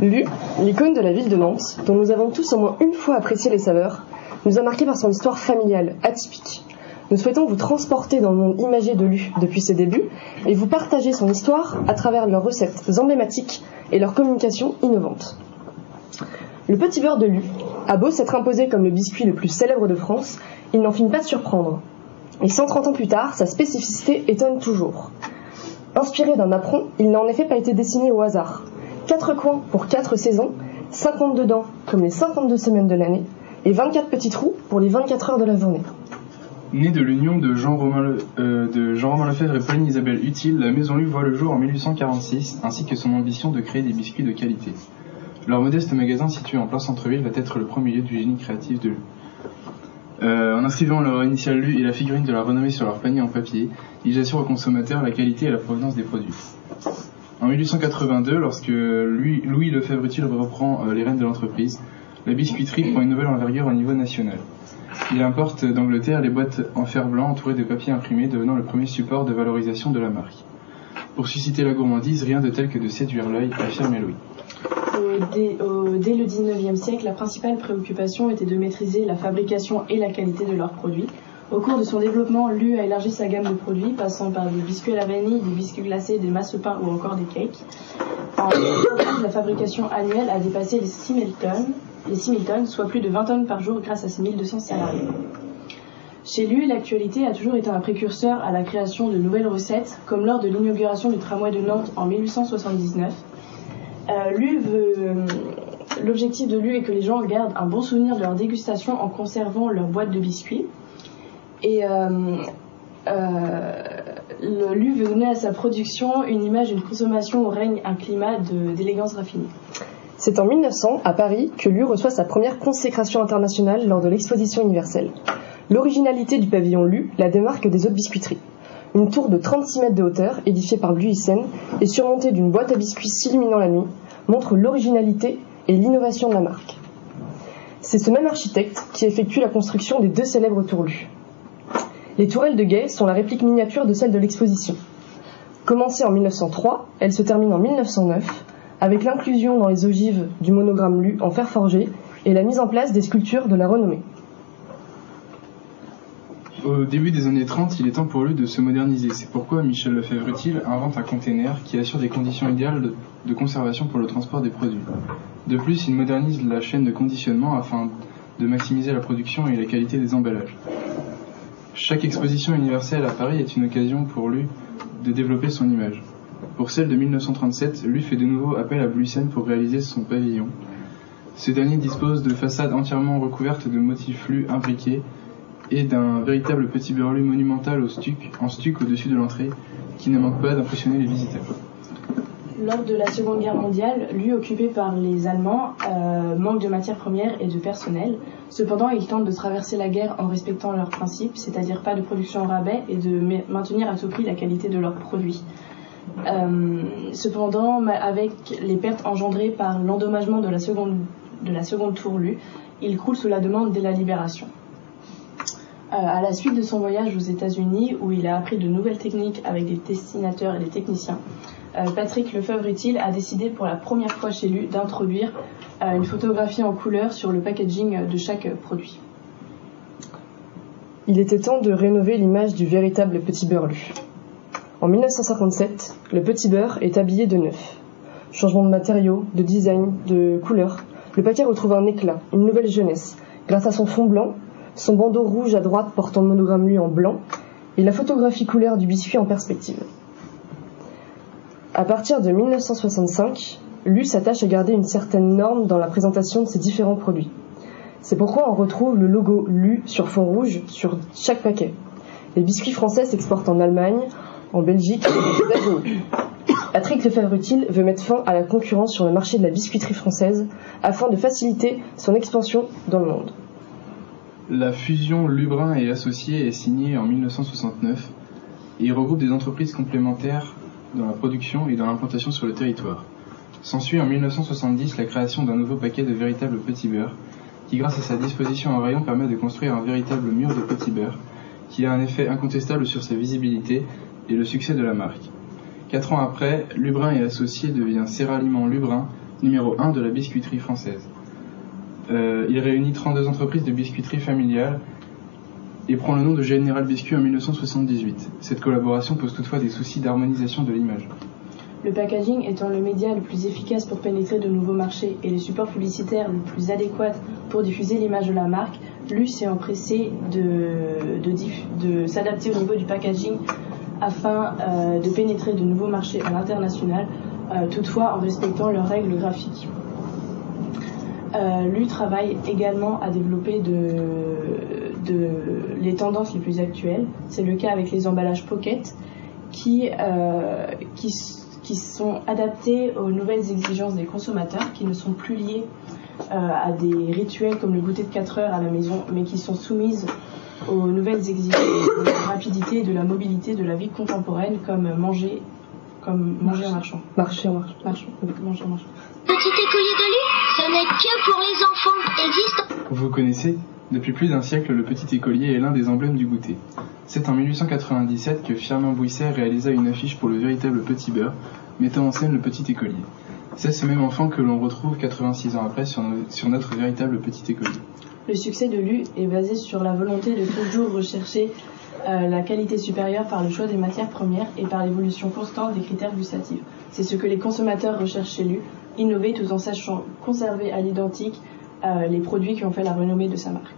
Lu, l'icône de la ville de Nantes, dont nous avons tous au moins une fois apprécié les saveurs, nous a marqué par son histoire familiale, atypique. Nous souhaitons vous transporter dans le monde imagé de Lu depuis ses débuts et vous partager son histoire à travers leurs recettes emblématiques et leur communication innovante. Le petit beurre de Lu a beau s'être imposé comme le biscuit le plus célèbre de France, il n'en finit pas de surprendre. Et 130 ans plus tard, sa spécificité étonne toujours. Inspiré d'un apron, il n'a en effet pas été dessiné au hasard. 4 coins pour 4 saisons, 52 dents comme les 52 semaines de l'année, et 24 petits trous pour les 24 heures de la journée. Né de l'union de Jean-Romain Lefebvre et Pauline Isabelle Utile, la Maison Lu voit le jour en 1846, ainsi que son ambition de créer des biscuits de qualité. Leur modeste magasin situé en plein centre-ville va être le premier lieu du génie créatif de Lu. En inscrivant leur initiale Lu et la figurine de leur renommée sur leur panier en papier, ils assurent aux consommateurs la qualité et la provenance des produits. En 1882, lorsque Louis Lefebvre Utile reprend les rênes de l'entreprise, la biscuiterie prend une nouvelle envergure au niveau national. Il importe d'Angleterre les boîtes en fer blanc entourées de papier imprimé, devenant le premier support de valorisation de la marque. Pour susciter la gourmandise, rien de tel que de séduire l'œil, affirme Louis. Dès le XIXe siècle, la principale préoccupation était de maîtriser la fabrication et la qualité de leurs produits. Au cours de son développement, Lu a élargi sa gamme de produits, passant par des biscuits à la vanille, des biscuits glacés, des massepains ou encore des cakes. En 2015, la fabrication annuelle a dépassé les 6 000 tonnes, soit plus de 20 tonnes par jour grâce à ses 1200 salariés. Chez Lu, l'actualité a toujours été un précurseur à la création de nouvelles recettes, comme lors de l'inauguration du tramway de Nantes en 1879. L'objectif de Lu est que les gens gardent un bon souvenir de leur dégustation en conservant leur boîte de biscuits. Et Lu veut donner à sa production une image d'une consommation où règne un climat d'élégance raffinée. C'est en 1900, à Paris, que Lu reçoit sa première consécration internationale lors de l'exposition universelle. L'originalité du pavillon Lu la démarque des autres biscuiteries. Une tour de 36 mètres de hauteur, édifiée par Louis Hyssen, et surmontée d'une boîte à biscuits s'illuminant la nuit, montre l'originalité et l'innovation de la marque. C'est ce même architecte qui effectue la construction des 2 célèbres tours Lu. Les tourelles de Gay sont la réplique miniature de celle de l'exposition. Commencée en 1903, elle se termine en 1909, avec l'inclusion dans les ogives du monogramme Lu en fer forgé et la mise en place des sculptures de la renommée. Au début des années 30, il est temps pour Lu de se moderniser. C'est pourquoi Michel Lefebvre Utile invente un container qui assure des conditions idéales de conservation pour le transport des produits. De plus, il modernise la chaîne de conditionnement afin de maximiser la production et la qualité des emballages. Chaque exposition universelle à Paris est une occasion pour Lu de développer son image. Pour celle de 1937, Lu fait de nouveau appel à Bluisen pour réaliser son pavillon. Ce dernier dispose de façades entièrement recouvertes de motifs Lu imbriqués et d'un véritable petit beurre Lu monumental en stuc au-dessus de l'entrée, qui ne manque pas d'impressionner les visiteurs. Lors de la Seconde Guerre mondiale, Lu, occupé par les Allemands, manque de matières premières et de personnel. Cependant, ils tentent de traverser la guerre en respectant leurs principes, c'est-à-dire pas de production au rabais et de maintenir à tout prix la qualité de leurs produits. Cependant, avec les pertes engendrées par l'endommagement de la seconde tour Lu, il croule sous la demande dès la libération. À la suite de son voyage aux États-Unis, où il a appris de nouvelles techniques avec des dessinateurs et des techniciens, Patrick Lefebvre Utile a décidé pour la première fois chez Lu d'introduire une photographie en couleur sur le packaging de chaque produit. Il était temps de rénover l'image du véritable petit beurre Lu. En 1957, le petit beurre est habillé de neuf. Changement de matériaux, de design, de couleur, le paquet retrouve un éclat, une nouvelle jeunesse, grâce à son fond blanc, son bandeau rouge à droite portant le monogramme Lu en blanc, et la photographie couleur du biscuit en perspective. À partir de 1965, Lu s'attache à garder une certaine norme dans la présentation de ses différents produits. C'est pourquoi on retrouve le logo Lu sur fond rouge sur chaque paquet. Les biscuits français s'exportent en Allemagne, en Belgique et aux États-Unis. Patrick Lefebvre Utile veut mettre fin à la concurrence sur le marché de la biscuiterie française afin de faciliter son expansion dans le monde. La fusion Lubrun et Associés est signée en 1969 et il regroupe des entreprises complémentaires dans la production et dans l'implantation sur le territoire. S'ensuit en 1970 la création d'un nouveau paquet de véritables petits beurres qui, grâce à sa disposition en rayon, permet de construire un véritable mur de petits beurres qui a un effet incontestable sur sa visibilité et le succès de la marque. 4 ans après, Lubrun et Associés devient Céraliments Lubrun, numéro 1 de la biscuiterie française. Il réunit 32 entreprises de biscuiterie familiale et prend le nom de Général Biscuit en 1978. Cette collaboration pose toutefois des soucis d'harmonisation de l'image. Le packaging étant le média le plus efficace pour pénétrer de nouveaux marchés et le support publicitaire le plus adéquat pour diffuser l'image de la marque, LU s'est empressé de s'adapter au niveau du packaging afin de pénétrer de nouveaux marchés à l'international, toutefois en respectant leurs règles graphiques. LU travaille également à développer les tendances les plus actuelles. C'est le cas avec les emballages Pocket qui sont adaptés aux nouvelles exigences des consommateurs, qui ne sont plus liées à des rituels comme le goûter de 4 heures à la maison, mais qui sont soumises aux nouvelles exigences de la rapidité et de la mobilité de la vie contemporaine, comme manger en marchant. Marcher en marchant. Manger en marchant. Petit écolier de LU, ce n'est que pour les enfants. Existe. Vous connaissez, depuis plus d'un siècle, le petit écolier est l'un des emblèmes du goûter. C'est en 1897 que Firmin Bouisset réalisa une affiche pour le véritable Petit Beurre, mettant en scène le petit écolier. C'est ce même enfant que l'on retrouve 86 ans après sur notre véritable petit écolier. Le succès de LU est basé sur la volonté de toujours rechercher la qualité supérieure par le choix des matières premières et par l'évolution constante des critères gustatifs. C'est ce que les consommateurs recherchent chez LU, innover tout en sachant conserver à l'identique les produits qui ont fait la renommée de sa marque.